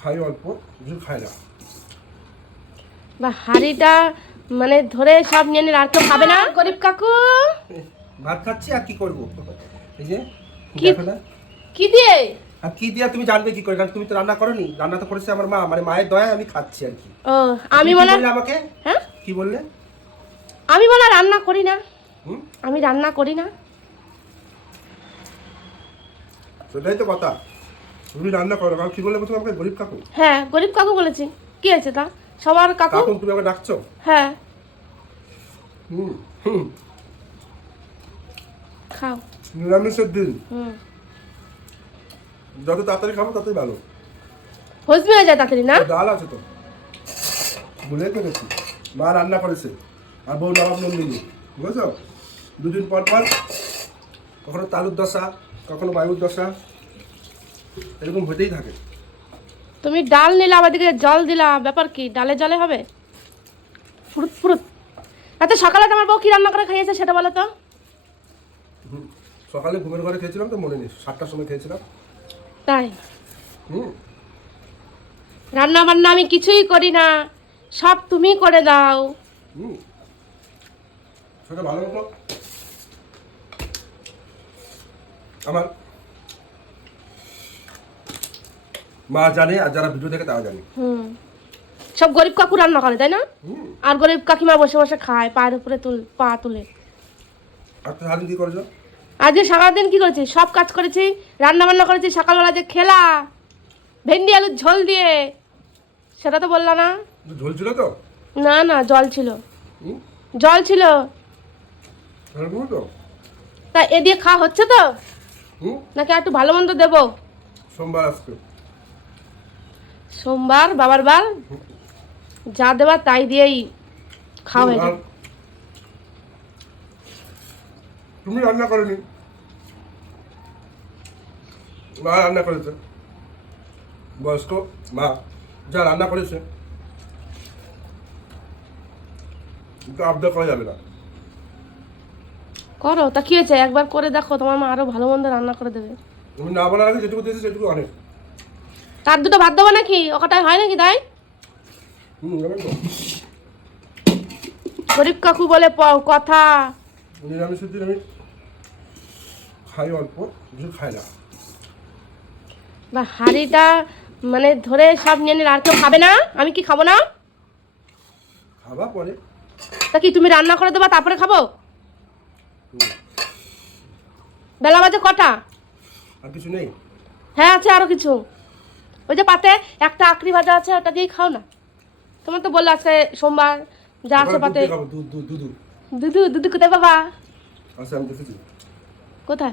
খাই অল্প কিছু খাই না। বা হাড়িটা মানে ধরে সব নিয়ে নিল আর কেউ খাবে না? গরিব কাকু। ভাত খাচ্ছি আর কি করব? এই যে কি? দেখো না। কি দিয়ে? আর কি দিয়া তুমি জানবে কি করে? কারণ তুমি তো রান্না করনি। রান্না তো করেছে আমার মা। মানে মায়ের দয়ায় আমি খাচ্ছি আর কি। ও আমি মনে আমাকে? হ্যাঁ? কি বললে? আমি মনে রান্না করি না। হুম? আমি রান্না করি না। সেটাই তো কথা। তুমি রান্না করো কারণ কি বললে প্রথমে আমাকে? গরিব কাকু? হ্যাঁ গরিব কাকু বলেছি। কি আছে তা? সবার কাকু? কাকু তুমি আমাকে ডাকছো? হ্যাঁ। হুম হুম। খাও। নিরামিষের দিন। হুম। যত তাড়াতাড়ি খাব ততই ভালো। হজমি হয়ে যায় তাড়াতাড়ি না? ডাল আছে তো। ভুলে গেছি মা রান্না করেছে। আর বউ নবাব নন্দিনী। বুঝেছ? দুদিন পর পর কখনো তালুর দশা কখনো বায়ুর দশা এরকম হতেই থাকে। তুমি ডাল নিলে আবার দিকে জল দিলা ব্যাপার কি? ডালে জলে হবে? ফুরুত ফুরুত। এত সকালে তোমার বউ কি রান্না করে খাইয়েছে সেটা বলো তো? সকালে ঘুমের ঘরে খেয়েছিলাম তো মনে নেই সাতটার সময় খেয়েছিলাম। তাই? হুম। রান্না বান্না আমি কিছুই করি না সব তুমি করে দাও। হুম। সেটা ভালো মতো আমার মা জানে আর যারা ভিডিও দেখে তারা জানে। হুম। সব গরিব কাকু রান্না করে তাই না? আর গরিব কাকিমা বসে বসে খায় পায়ের উপরে তুল পা তুলে। তো সারাদিন কি করেছ? আজকে সারাদিন কি করেছি? সব কাজ করেছি রান্না বান্না করেছি সকালবেলা যে খেলা ভেন্ডি আলুর ঝোল দিয়ে। সেটা তো বললা না। ঝোল ছিল তো? না না জল ছিল। জল ছিল। তা? এ দিয়ে খাওয়া হচ্ছে তো? নাকি একটু ভালো মন্দ দেবো? সোমবার আজকে। সোমবার বাবার বার যা দেবার তাই দিয়েই খাওয়া হয়ে তুমি রান্না করনি? মা রান্না করেছে। বয়স্ক মা যা রান্না করেছে আবদার করা যাবে না। করো তা কি হয়েছে? একবার করে দেখো তোমার মা আরও ভালো মন্দ রান্না করে দেবে। তুমি না বলার আগে যেটুকু দিয়েছে সেটুকু অনেক। তার দুটো ভাত দেবো নাকি? ওটাই হয় নাকি তাই? গরিব কাকু বলে কথা। নিরামিষের দিন আমি খাই অল্প কিছু খাই না বা হাড়িটা মানে ধরে সব নিয়ে নিল আর কেউ খাবে না? আমি কি খাব না? খাবা পরে তা কি তুমি রান্না করে দেবা তারপরে খাব? বেলা বাজে কটা? আর কিছু নেই? হ্যাঁ আছে আরও কিছু। ওই যে পাতে একটা আকরি ভাজা আছে ওটা দিয়েই খাও না। তোমার তো বলল আছে সোমবার যা আছে পাতে। দিয়ে দুধু দুধু কোথায় বাবা? আচ্ছা কোথায়?